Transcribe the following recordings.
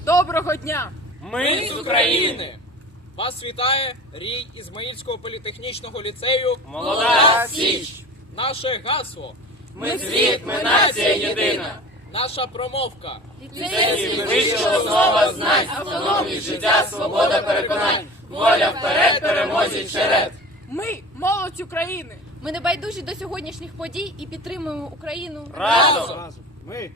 Доброго дня! Ми з України! Вас вітає Рій Ізмаїльського політехнічного ліцею Молода Січ! Наше гасло, Ми світ, ми нація єдина! наша промовка. Ліцейський вища основа знань, автономність життя, свобода переконань, воля вперед, перемозі черед! Ми молодь України! Ми не байдужі до сьогоднішніх подій і підтримуємо Україну. Разом! Ми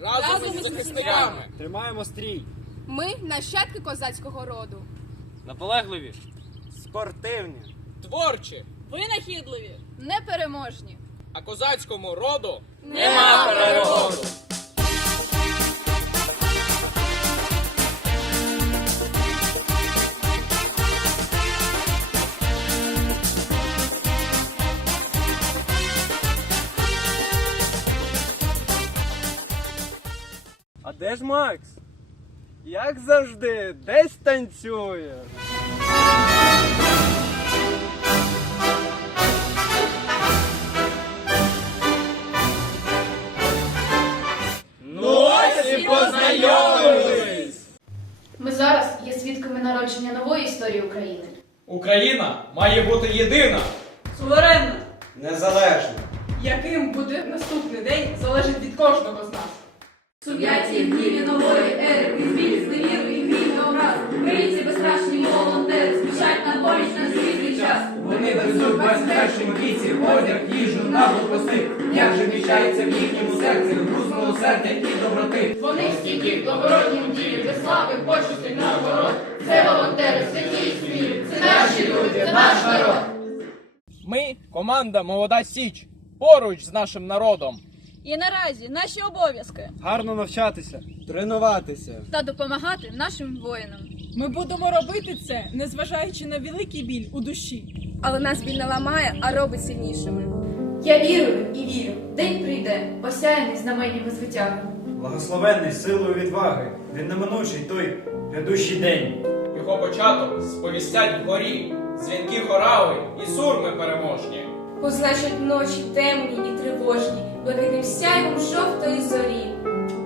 Разом із захисниками. тримаємо стрій. Ми нащадки козацького роду. Наполегливі! Спортивні! Творчі, Винахідливі! Непереможні. а козацькому роду Нема перемоги! Де ж Макс? Як завжди, десь танцює. Ну ось і познайомились! Ми зараз є свідками народження нової історії України. Україна має бути єдина. Суверенна! Незалежно. Яким буде наступний день, залежить від кожного з нас. Сум'яті в гніві нової ери, відбіль, зневіру і гріх на образ. Українці безстрашні волонтери, спішать на поміч на світлий час. Вони везуть в 21 віці одяг, їжу на блокпости. Як же вміщається в їхньому серці, груз милосердя і доброти. Вони стільки в благороднім ділі, без слави, почесті нагород. Це волонтери, святі і смілі, це наші люди, це наш народ. Ми команда Молода Січ. Поруч з нашим народом. І наразі наші обов'язки Гарно навчатися, тренуватися. та допомагати нашим воїнам. Ми будемо робити це, незважаючи на великий біль у душі. Але нас біль не ламає, а робить сильнішими. Я вірую і вірю, день прийде, осяяний знаменнями звитяги. Благословенний силою відваги, він неминучий той грядущий день. Його початок сповістять вгорі. Дзвінки хорали і сурми переможні. Позначать ночі темні і тривожні, блакитним сяйвом жовтої зорі.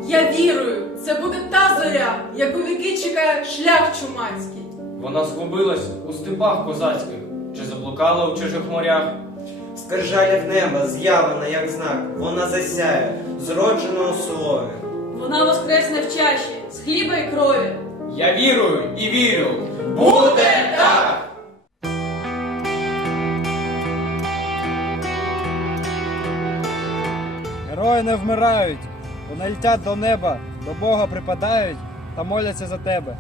Я вірую, це буде та зоря, яку віки чекає шлях чумацький. Вона згубилась у степах козацьких, чи заблукала у чужих морях. Скрижаля в небо, з'явлена як знак, вона засяє, зродженого слові. Вона воскресне в чаші з хліба і крові. Я вірую і вірю. Буде так! Герої не вмирають, вони летять до неба, до Бога припадають та моляться за тебе.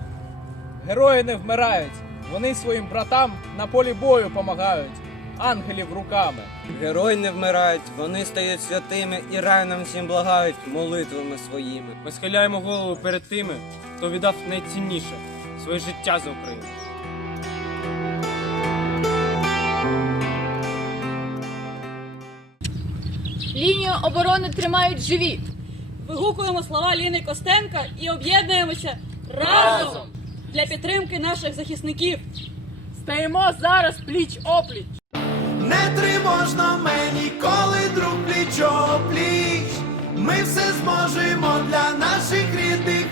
Герої не вмирають. Вони своїм братам на полі бою помагають. Ангелів руками. Герої не вмирають, вони стають святими і рай нам всім благають молитвами своїми. Ми схиляємо голову перед тими, хто віддав найцінніше своє життя за Україну. Лінію оборони тримають живі. Вигукуємо слова Ліни Костенка і об'єднуємося разом для підтримки наших захисників. Стаємо зараз пліч опліч. Не тривожно мені, коли друг пліч пліч. Ми все зможемо для наших рідних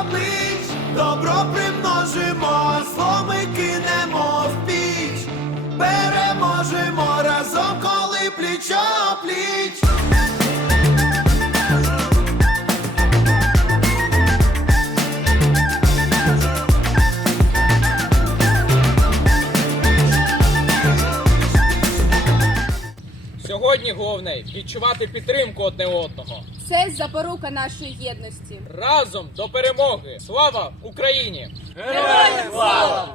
облич. Добро примножимо, а зло ми кинемо в піч. Переможемо разом, коли пліч пліч. Сьогодні головне відчувати підтримку одне одного. Це запорука нашої єдності. Разом до перемоги. Слава Україні! Героям слава!